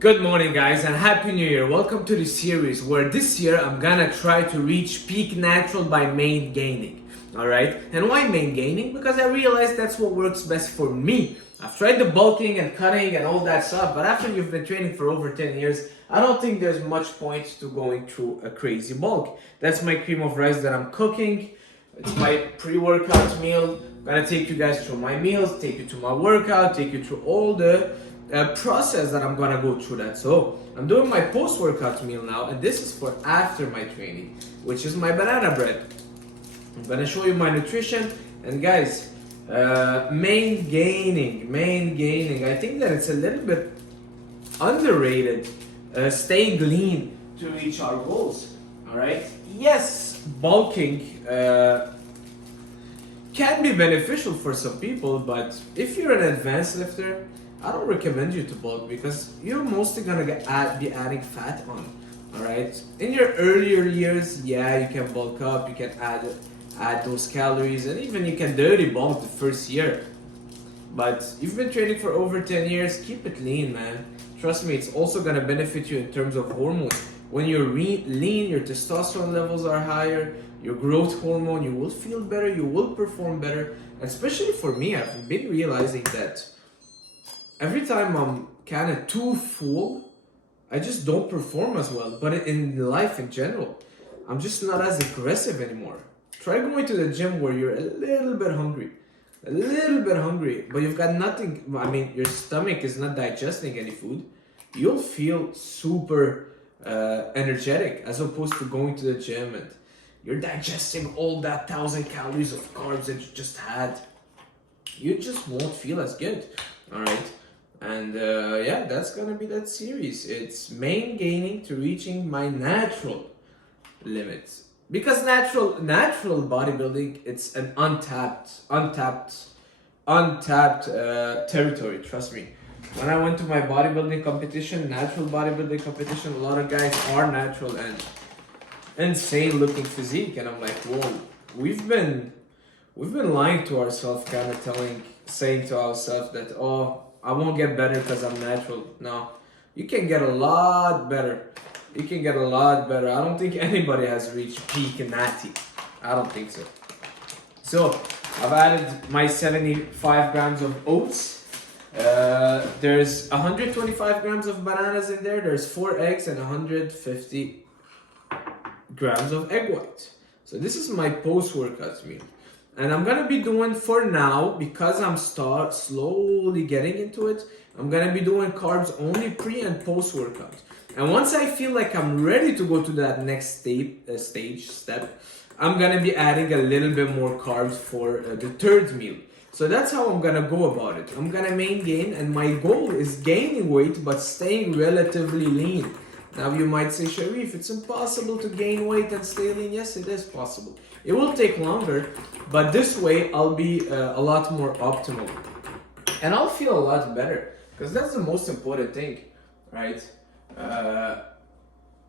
Good morning, guys, and Happy New Year. Welcome to the series where this year I'm gonna try to reach peak natural by main gaining. Alright? And why main gaining? Because I realized that's what works best for me. I've tried the bulking and cutting and all that stuff, but after you've been training for over 10 years, I don't think there's much point to going through a crazy bulk. That's my cream of rice that I'm cooking. It's my pre-workout meal. I'm gonna take you guys through my meals, take you to my workout, take you through all the process that I'm gonna go through that. So I'm doing my post-workout meal now, and this is for after my training, which is my banana bread. I'm gonna show you my nutrition, and guys, main gaining. I think that it's a little bit underrated. Staying lean to reach our goals. All right. Yes, bulking can be beneficial for some people, but if you're an advanced lifter, I don't recommend you to bulk because you're mostly gonna be adding fat on. All right. In your earlier years, yeah, you can bulk up, you can add those calories, and even you can dirty bulk the first year. But you've been training for over 10 years, keep it lean, man. Trust me, it's also gonna benefit you in terms of hormones. When you're lean, your testosterone levels are higher, your growth hormone, you will feel better, you will perform better. Especially for me, I've been realizing that every time I'm kind of too full, I just don't perform as well. But in life in general, I'm just not as aggressive anymore. Try going to the gym where you're a little bit hungry, but you've got nothing. I mean, your stomach is not digesting any food. You'll feel super energetic as opposed to going to the gym and you're digesting all that 1,000 calories of carbs that you just had. You just won't feel as good. All right. And yeah, that's gonna be that series. It's main gaining to reaching my natural limits. Because natural bodybuilding, it's an untapped territory. Trust me. When I went to my bodybuilding competition, natural bodybuilding competition, a lot of guys are natural and insane looking physique, and I'm like, whoa, we've been lying to ourselves, kind of saying to ourselves that, oh, I won't get better because I'm natural. No, you can get a lot better. I don't think anybody has reached peak natty. I don't think so. So I've added my 75 grams of oats. There's 125 grams of bananas in there. There's 4 eggs and 150 grams of egg white. So this is my post-workout meal. And I'm gonna be doing, for now, because I'm slowly getting into it, I'm gonna be doing carbs only pre and post workout. And once I feel like I'm ready to go to that next step, I'm gonna be adding a little bit more carbs for the third meal. So that's how I'm gonna go about it. I'm gonna main gain, and my goal is gaining weight but staying relatively lean. Now you might say, Sharif, it's impossible to gain weight and stay lean. Yes, it is possible. It will take longer, but this way I'll be a lot more optimal. And I'll feel a lot better, because that's the most important thing, right?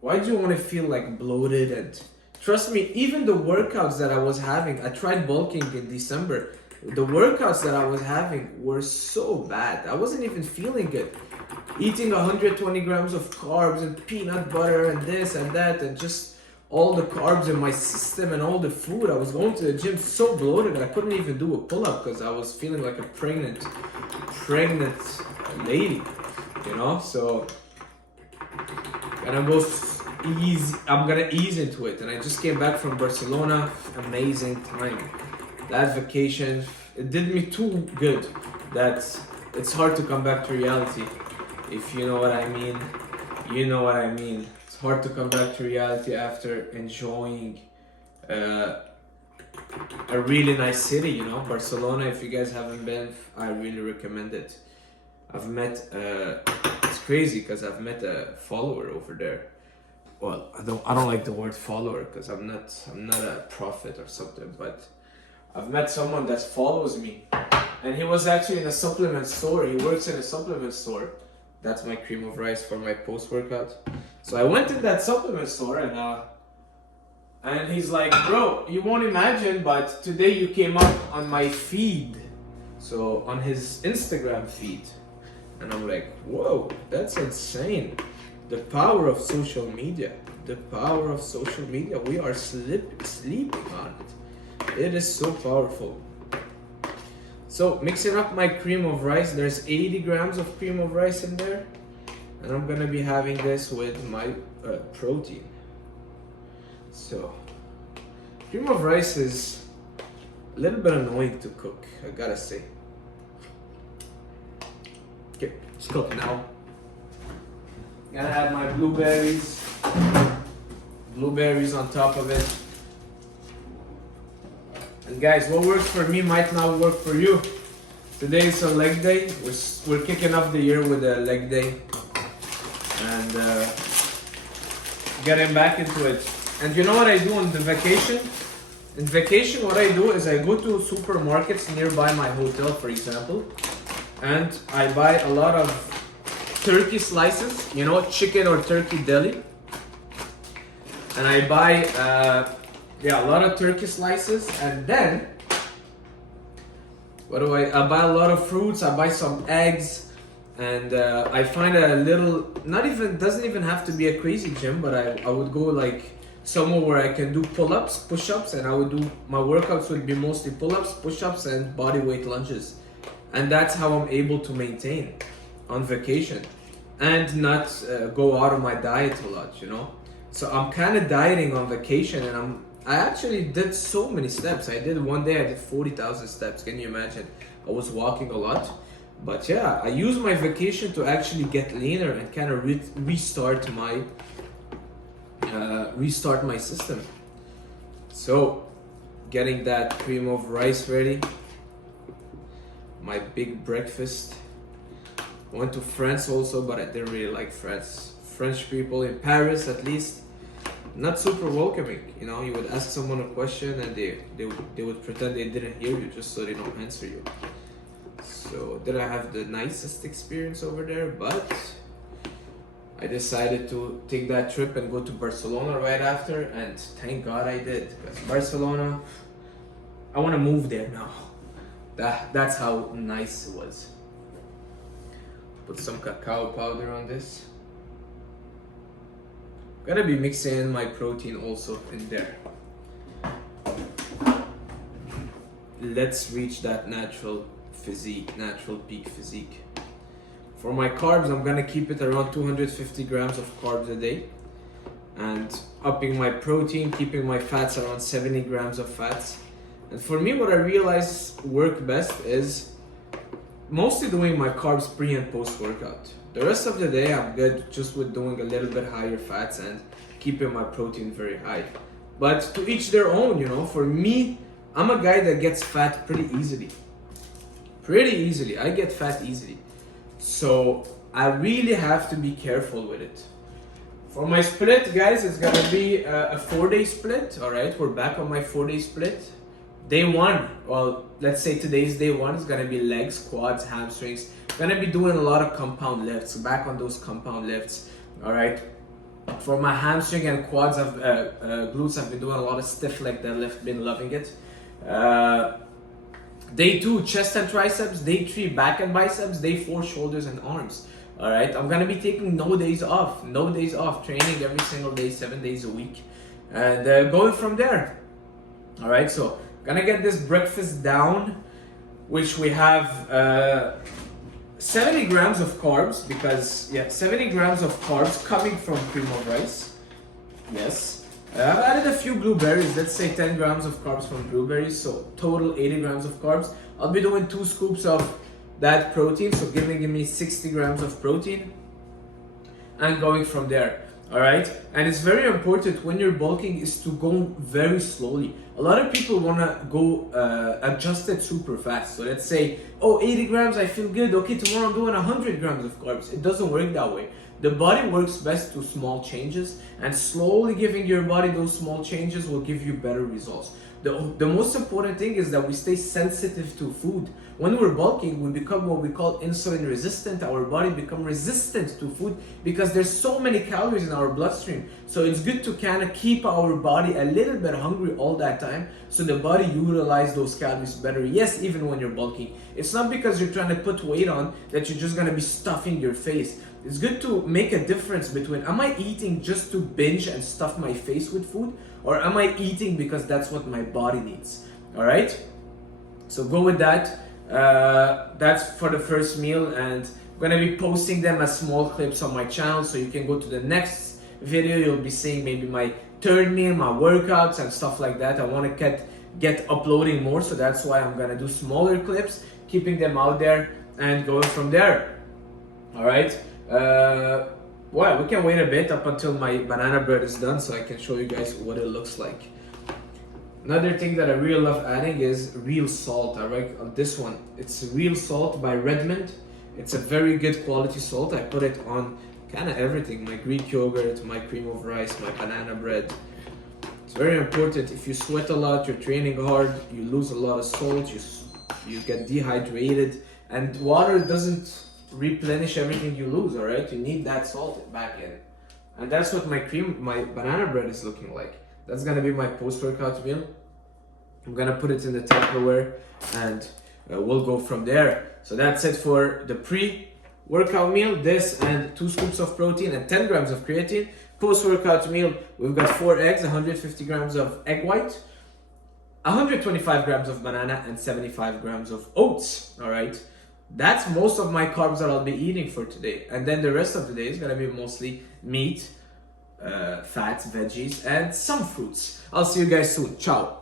Why do you want to feel like bloated? And trust me, even the workouts that I was having, I tried bulking in December. The workouts that I was having were so bad. I wasn't even feeling good. Eating 120 grams of carbs and peanut butter and this and that and just all the carbs in my system and all the food. I was going to the gym so bloated I couldn't even do a pull-up because I was feeling like a pregnant lady, you know? So I'm gonna ease into it. And I just came back from Barcelona. Amazing time. That vacation, it did me too good that it's hard to come back to reality. If you know what I mean, you know what I mean. It's hard to come back to reality after enjoying a really nice city, you know. Barcelona, if you guys haven't been, I really recommend it. I've met, it's crazy because I've met a follower over there. Well, I don't like the word follower because I'm not a prophet or something, but I've met someone that follows me, and he was actually in a supplement store. He works in a supplement store. That's my cream of rice for my post-workout. So I went in that supplement store and he's like, bro, you won't imagine, but today you came up on my feed. So on his Instagram feed. And I'm like, whoa, that's insane. The power of social media. The power of social media. We are sleeping on it. It is so powerful. So mixing up my cream of rice, there's 80 grams of cream of rice in there. And I'm gonna be having this with my protein. So, cream of rice is a little bit annoying to cook, I gotta say. Okay, let's cook now. Gonna add my blueberries. Blueberries on top of it. And guys, what works for me might not work for you. Today is a leg day. We're kicking off the year with a leg day. And getting back into it. And you know what I do on the vacation? In vacation, what I do is I go to supermarkets nearby my hotel, for example, and I buy a lot of turkey slices, you know, chicken or turkey deli. And I buy a lot of turkey slices, and then what do I buy a lot of fruits, I buy some eggs. And I find a little, doesn't even have to be a crazy gym, but I would go like somewhere where I can do pull-ups, push-ups, and I would do, my workouts would be mostly pull-ups, push-ups, and body weight lunges. And that's how I'm able to maintain on vacation and not go out of my diet a lot, you know? So I'm kind of dieting on vacation, and I actually did so many steps. One day I did 40,000 steps, can you imagine? I was walking a lot. But yeah, I use my vacation to actually get leaner and kind of restart my system. So, getting that cream of rice ready. My big breakfast. Went to France also, but I didn't really like France. French people in Paris, at least, not super welcoming. You know, you would ask someone a question and they would pretend they didn't hear you just so they don't answer you. So did I have the nicest experience over there, but I decided to take that trip and go to Barcelona right after, and thank God I did, because Barcelona, I want to move there now. That's how nice it was. Put some cacao powder on this. Gonna be mixing in my protein also in there. Let's reach that natural physique, natural peak physique. For my carbs, I'm gonna keep it around 250 grams of carbs a day, and upping my protein, keeping my fats around 70 grams of fats. And for me, what I realize work best is mostly doing my carbs pre and post workout. The rest of the day, I'm good just with doing a little bit higher fats and keeping my protein very high. But to each their own, you know. For me, I'm a guy that gets fat pretty easily. I get fat easily. So I really have to be careful with it. For my split, guys, it's gonna be a 4-day split. All right, we're back on my 4-day split. Day one, well, let's say today's day one is gonna be legs, quads, hamstrings. Gonna be doing a lot of compound lifts, back on those compound lifts. All right. For my hamstring and quads, glutes, I've been doing a lot of stiff leg deadlift. Been loving it. Day 2, chest and triceps. Day 3, back and biceps. Day 4, shoulders and arms. All right, I'm gonna be taking no days off, training every single day, 7 days a week, and going from there. All right, so gonna get this breakfast down, which we have 70 grams of carbs, because 70 grams of carbs coming from cream of rice. Yes. I've added a few blueberries, let's say 10 grams of carbs from blueberries, so total 80 grams of carbs. I'll be doing 2 scoops of that protein, so giving me 60 grams of protein, and going from there. All right, and it's very important when you're bulking is to go very slowly. A lot of people want to go adjusted super fast. So let's say, 80 grams, I feel good. Okay, tomorrow I'm doing 100 grams of carbs. It doesn't work that way. The body works best to small changes, and slowly giving your body those small changes will give you better results. The most important thing is that we stay sensitive to food. When we're bulking, we become what we call insulin resistant. Our body become resistant to food because there's so many calories in our bloodstream. So it's good to kind of keep our body a little bit hungry all that time, so the body utilize those calories better. Yes, even when you're bulking. It's not because you're trying to put weight on that you're just gonna be stuffing your face. It's good to make a difference between, am I eating just to binge and stuff my face with food, or am I eating because that's what my body needs? All right, so go with that. That's for the first meal, and I'm gonna be posting them as small clips on my channel, so you can go to the next video. You'll be seeing maybe my third meal, my workouts and stuff like that. I want to get uploading more, so that's why I'm gonna do smaller clips, keeping them out there and going from there. All right. Well, we can wait a bit up until my banana bread is done, so I can show you guys what it looks like. Another thing that I really love adding is real salt. I like this one. It's real salt by Redmond. It's a very good quality salt. I put it on kind of everything. My Greek yogurt, my cream of rice, my banana bread. It's very important. If you sweat a lot, you're training hard, you lose a lot of salt, you get dehydrated, and water doesn't replenish everything you lose. All right, you need that salt back in, and that's what my banana bread is looking like. That's gonna be my post-workout meal. I'm gonna put it in the Tupperware, and we'll go from there. So that's it for the pre-workout meal. This and 2 scoops of protein and 10 grams of creatine. Post-workout meal, we've got 4 eggs, 150 grams of egg white, 125 grams of banana, and 75 grams of oats. All right. That's most of my carbs that I'll be eating for today. And then the rest of the day is gonna be mostly meat, fats, veggies, and some fruits. I'll see you guys soon. Ciao.